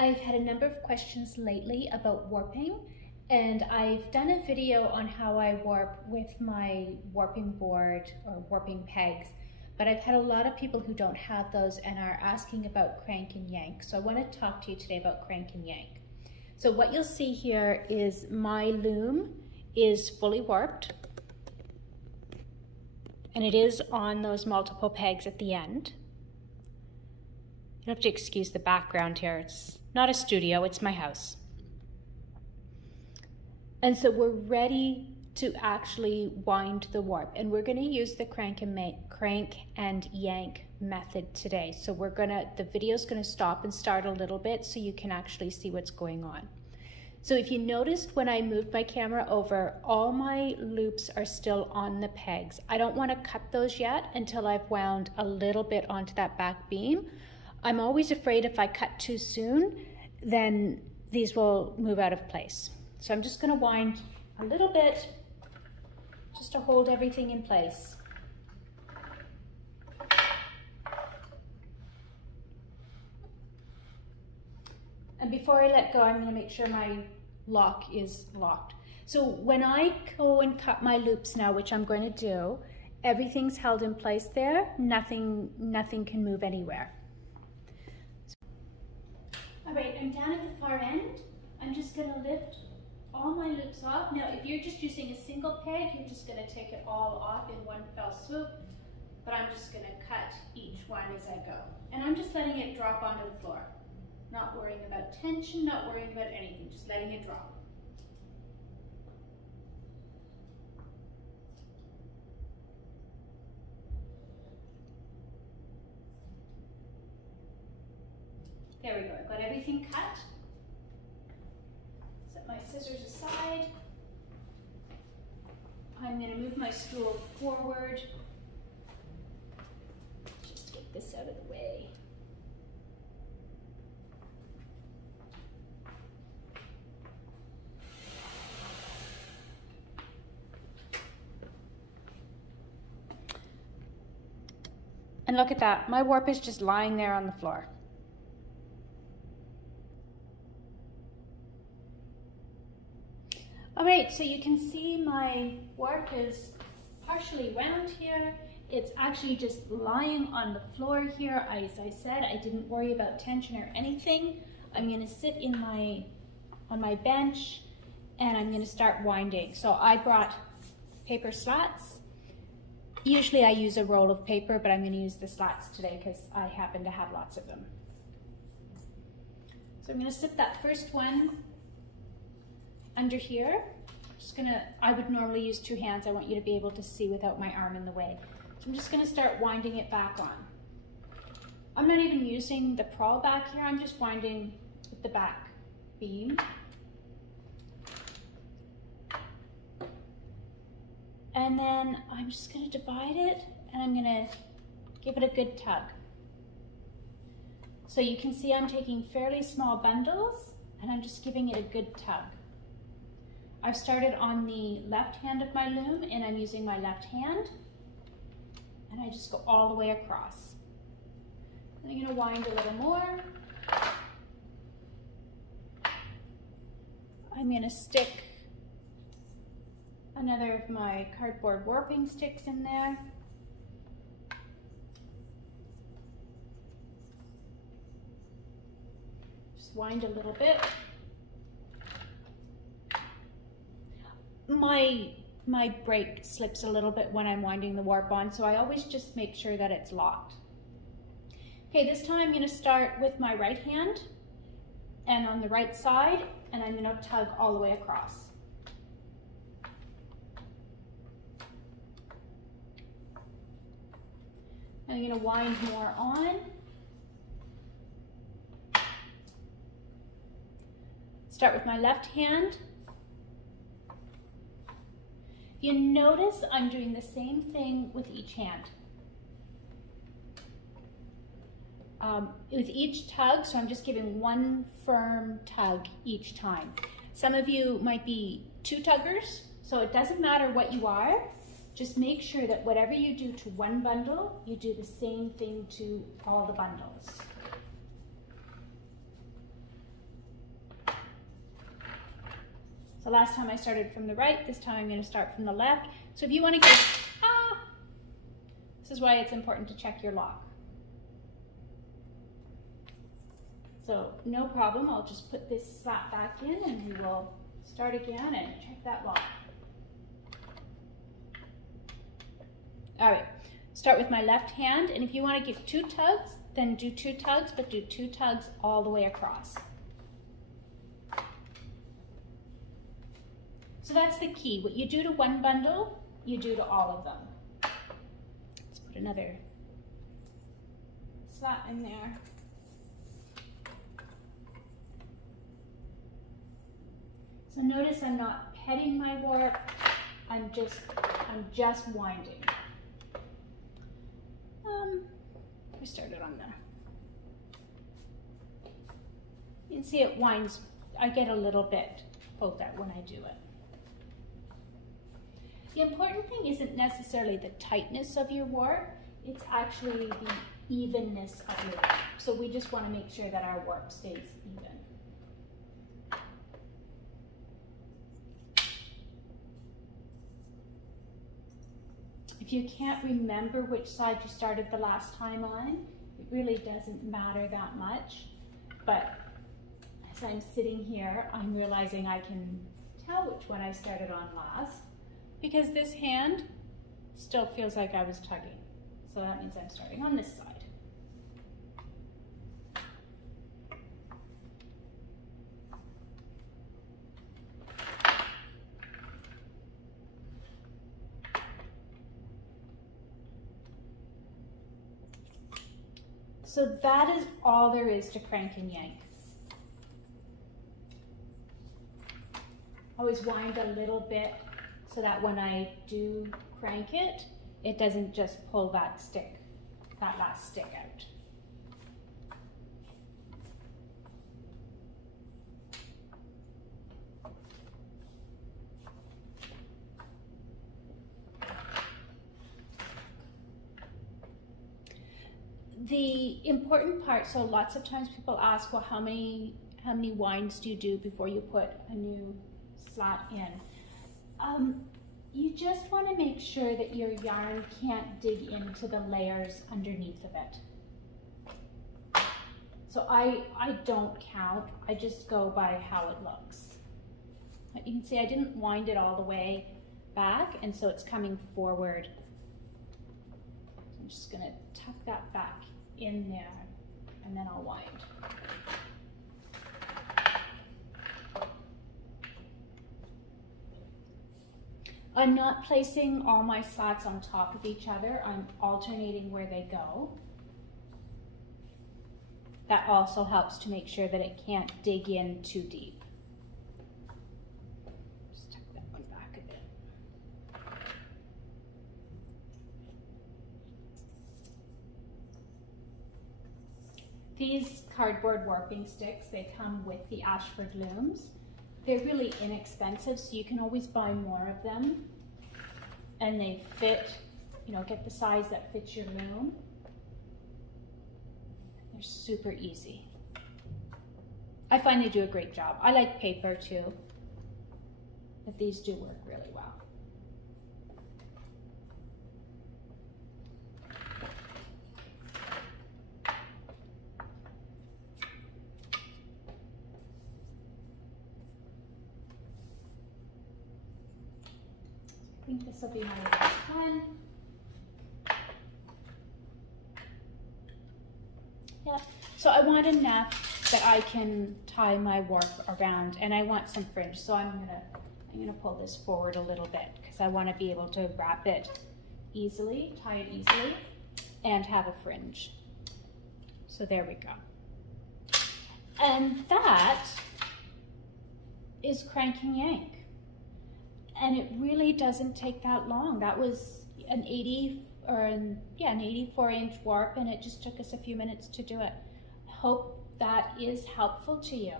I've had a number of questions lately about warping, and I've done a video on how I warp with my warping board or warping pegs, but I've had a lot of people who don't have those and are asking about crank and yank. So I want to talk to you today about crank and yank. So what you'll see here is my loom is fully warped, and it is on those multiple pegs at the end. You have to excuse the background here. It's not a studio, it's my house. And so we're ready to actually wind the warp, and we're going to use the crank and yank method today. So the video's going to stop and start a little bit so you can actually see what's going on. So if you noticed when I moved my camera over, all my loops are still on the pegs. I don't want to cut those yet until I've wound a little bit onto that back beam. I'm always afraid if I cut too soon, then these will move out of place. So I'm just going to wind a little bit just to hold everything in place. And before I let go, I'm going to make sure my lock is locked. So when I go and cut my loops now, which I'm going to do, everything's held in place there. Nothing can move anywhere. All right, I'm down at the far end. I'm just going to lift all my loops off. Now, if you're just using a single peg, you're just going to take it all off in one fell swoop, but I'm just going to cut each one as I go. And I'm just letting it drop onto the floor. Not worrying about tension, not worrying about anything, just letting it drop. There we go, I've got everything cut. Set my scissors aside. I'm going to move my stool forward. Just get this out of the way. And look at that, my warp is just lying there on the floor. All right, so you can see my warp is partially wound here. It's actually just lying on the floor here. As I said, I didn't worry about tension or anything. I'm gonna sit on my bench and I'm gonna start winding. So I brought paper slats. Usually I use a roll of paper, but I'm going to use the slats today because I happen to have lots of them. So I'm going to slip that first one under here. I would normally use two hands. I want you to be able to see without my arm in the way. So I'm just going to start winding it back on. I'm not even using the purl back here. I'm just winding with the back beam. And then I'm just going to divide it and I'm going to give it a good tug. So you can see I'm taking fairly small bundles and I'm just giving it a good tug. I've started on the left hand of my loom and I'm using my left hand and I just go all the way across. And I'm going to wind a little more. I'm going to stick another of my cardboard warping sticks in there. Just wind a little bit. My brake slips a little bit when I'm winding the warp on, so I always just make sure that it's locked. Okay, this time I'm going to start with my right hand and on the right side, and I'm going to tug all the way across. I'm going to wind more on. Start with my left hand. You notice I'm doing the same thing with each hand. With each tug, so I'm just giving one firm tug each time. Some of you might be two tuggers, so it doesn't matter what you are. Just make sure that whatever you do to one bundle, you do the same thing to all the bundles. So last time I started from the right, this time I'm going to start from the left. So if you want to get, this is why it's important to check your lock. So no problem, I'll just put this slat back in and we will start again and check that lock. All right, start with my left hand, and if you want to give 2 tugs, then do 2 tugs, but do 2 tugs all the way across. So that's the key. What you do to one bundle, you do to all of them. Let's put another slat in there. So notice I'm not petting my warp, I'm just winding. We started on there. You can see it winds, I get a little bit poked out when I do it. The important thing isn't necessarily the tightness of your warp, it's actually the evenness of your warp. So we just want to make sure that our warp stays even. If you can't remember which side you started the last time on, it really doesn't matter that much. But as I'm sitting here, I'm realizing I can tell which one I started on last, because this hand still feels like I was tugging. So that means I'm starting on this side. So that is all there is to crank and yank. Always wind a little bit so that when I do crank it, it doesn't just pull that stick, that last stick out. The important part, so lots of times people ask, well, how many winds do you do before you put a new slat in? You just want to make sure that your yarn can't dig into the layers underneath of it. So I don't count, I just go by how it looks. You can see I didn't wind it all the way back, and so it's coming forward. I'm just going to tuck that back in there, and then I'll wind. I'm not placing all my slats on top of each other. I'm alternating where they go. That also helps to make sure that it can't dig in too deep. Just tuck that one back a bit. These cardboard warping sticks, they come with the Ashford looms. They're really inexpensive, so you can always buy more of them. And they fit, you know, get the size that fits your loom. They're super easy. I find they do a great job. I like paper too, but these do work really well. I think this will be my last one. Yeah, so I want enough that I can tie my warp around, and I want some fringe. So I'm gonna pull this forward a little bit because I want to be able to wrap it easily, tie it easily, and have a fringe. So there we go. And that is cranking yank. And it really doesn't take that long. That was an 84-inch warp, and it just took us a few minutes to do it. I hope that is helpful to you.